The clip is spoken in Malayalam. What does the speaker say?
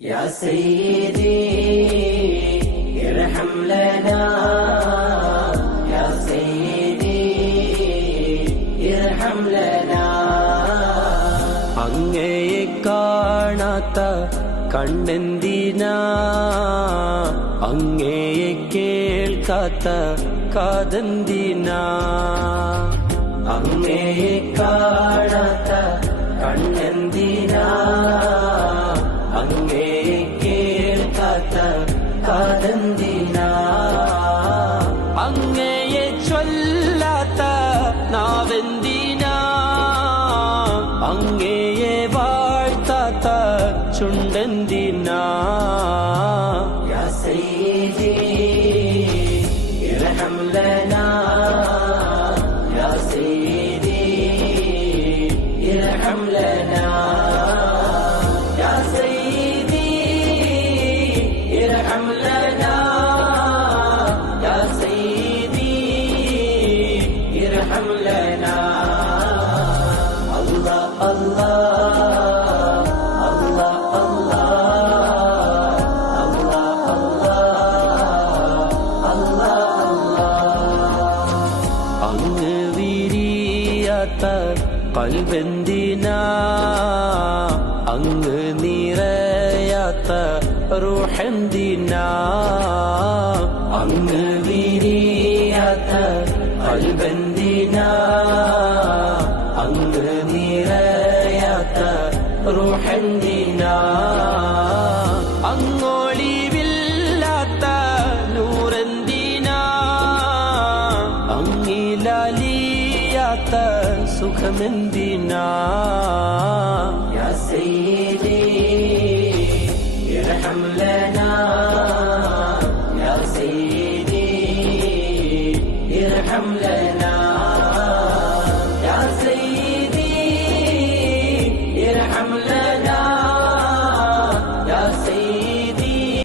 يا سيدي ارحم لنا يا سيدي ارحم لنا അങ്ങയെ കാണാത്ത കണ്ണെന്തിനാ അങ്ങയെ കേൾക്കാത്ത കാതെന്തിനാ അങ്ങയെ കാണാത്ത കണ്ണെന്തിനാ അങ്ങയെ കേൾക്കാത്ത കാതെന്തിനാ അങ്ങയെ ചൊല്ലാത്ത നാവെന്തിനാ അങ്ങയെ വാഴ്ത്താത്ത ചുണ്ടെന്തിനാ യാ സയ്യിദി ഇർഹം ലനാ യാ സയ്യിദി ഇർഹം ലനാ യാ സയ്യിദി ഇർഹം ലനാ യാ സയ്യിദി ഇർഹം ലനാ അങ്ങ് വിരിയാത്ത കൽബെന്തിനാ അങ്ങ് നിറയാത്ത റൂഹെന്തിനാ അങ്ങ് വിരിയാത്ത കൽബെന്തിനാ അങ്ങ് നിറയാത്ത റൂഹെന്തിനാ അങ്ങൊളിവില്ലാത്ത നൂറെന്തിനാ അങ്ങിലലിയാത്ത സുഖമെന്തിനാ